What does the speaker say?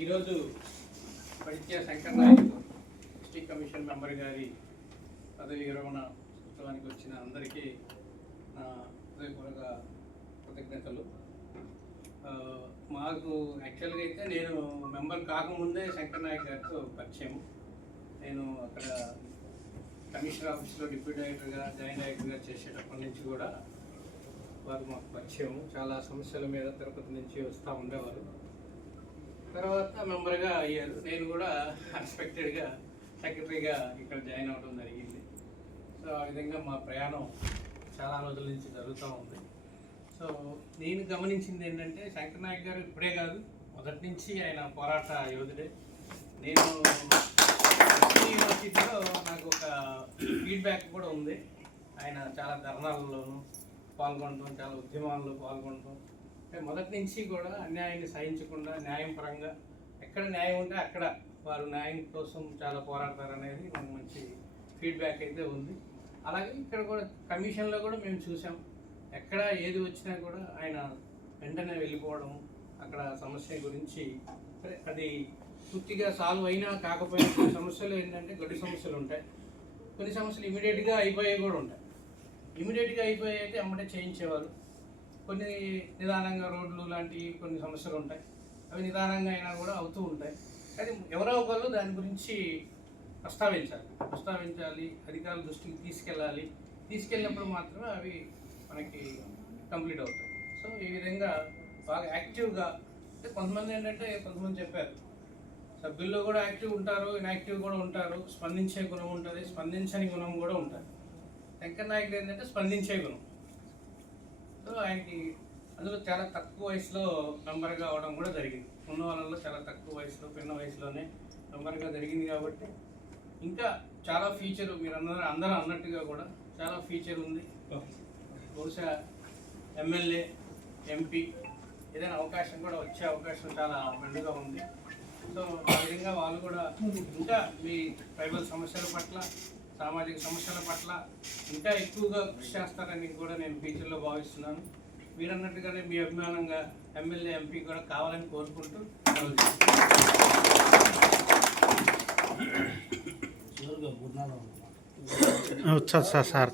ఈరోజు పరిచయ Shankar Naik district commission member గారి పదవి విరమణ ఉత్సవానికి వచ్చిన అందరికీ నా హృదయపూర్వక కృతజ్ఞతలు. మాకు యాక్చువల్గా అయితే నేను మెంబర్ కాకముందే శంకర్ నాయక్ గారితో పరిచయం. నేను అక్కడ కమిషనర్ ఆఫీస్లో డిప్యూటీ డైరెక్టర్గా జాయింట్ డైరెక్టర్గా చేసేటప్పటి నుంచి కూడా వారు మాకు పరిచయం. చాలా సమస్యల మీద తిరుపతి నుంచి వస్తూ ఉండేవారు. తర్వాత మెంబర్గా అయ్యారు. నేను కూడా అన్ఎక్స్పెక్టెడ్గా సెక్రటరీగా ఇక్కడ జాయిన్ అవ్వడం జరిగింది. సో ఆ విధంగా మా ప్రయాణం చాలా రోజుల నుంచి జరుగుతూ ఉంది. సో నేను గమనించింది ఏంటంటే శంకర్ నాయక్ గారు ఇప్పుడే కాదు మొదటి నుంచి ఆయన పోరాట యోధుడే. నేను యూనివర్సిటీలో నాకు ఒక ఫీడ్బ్యాక్ కూడా ఉంది. ఆయన చాలా ధర్నాలలోనూ పాల్గొనడం చాలా ఉద్యమాల్లో పాల్గొనడం అంటే మొదటి నుంచి కూడా అన్యాయాన్ని సహించకుండా న్యాయం పరంగా ఎక్కడ న్యాయం ఉంటే అక్కడ వారు న్యాయం కోసం చాలా పోరాడతారు అనేది మనకు మంచి ఫీడ్బ్యాక్ అయితే ఉంది. అలాగే ఇక్కడ కూడా కమిషన్లో కూడా మేము చూసాం. ఎక్కడ ఏది వచ్చినా కూడా ఆయన వెంటనే వెళ్ళిపోవడం అక్కడ సమస్య గురించి అది పూర్తిగా సాల్వ్ అయినా కాకపోయినా సమస్యలు ఏంటంటే గడ్డి సమస్యలు ఉంటాయి. కొన్ని సమస్యలు ఇమీడియట్గా అయిపోయాయి కూడా ఉంటాయి. ఇమీడియట్గా అయిపోయాయి అయితే అమ్మటే చేయించేవారు కొన్ని నిదానంగా రోడ్లు లాంటి కొన్ని సమస్యలు ఉంటాయి. అవి నిదానంగా అయినా కూడా అవుతూ ఉంటాయి. కానీ ఎవరో ఒకళ్ళు దాని గురించి ప్రస్తావించాలి. ప్రస్తావించాలి అధికారుల దృష్టికి తీసుకెళ్ళాలి. తీసుకెళ్ళినప్పుడు మాత్రమే అవి మనకి కంప్లీట్ అవుతాయి. సో ఈ విధంగా బాగా యాక్టివ్గా అంటే కొంతమంది ఏంటంటే కొంతమంది చెప్పారు. సభ్యుల్లో కూడా యాక్టివ్ ఉంటారు ఇన్యాక్టివ్ కూడా ఉంటారు స్పందించే గుణం ఉంటుంది స్పందించని గుణం కూడా ఉంటుంది. వెంకట నాయకుడు ఏంటంటే స్పందించే గుణం. సో ఆయనకి అందులో చాలా తక్కువ వయసులో మెంబర్గా అవడం కూడా జరిగింది. ఉన్న వాళ్ళలో చాలా తక్కువ వయసులో పిన్న వయసులోనే మెంబర్గా జరిగింది కాబట్టి ఇంకా చాలా ఫీచర్ మీరు అందరూ అందరూ అన్నట్టుగా కూడా చాలా ఫీచర్ ఉంది. బహుశా ఎమ్మెల్యే ఎంపీ ఏదైనా అవకాశం కూడా వచ్చే అవకాశం చాలా మెండుగా ఉంది. సో ఆ విధంగా వాళ్ళు కూడా ఇంకా మీ ట్రైబల్ సమస్యల పట్ల సామాజిక సమస్యల పట్ల ఇంకా ఎక్కువగా కృషి చేస్తారని కూడా నేను ఫ్యూచర్లో భావిస్తున్నాను. మీరు అన్నట్టుగానే మీ అభిమానంగా ఎమ్మెల్యే ఎంపీ కూడా కావాలని కోరుకుంటూ సార్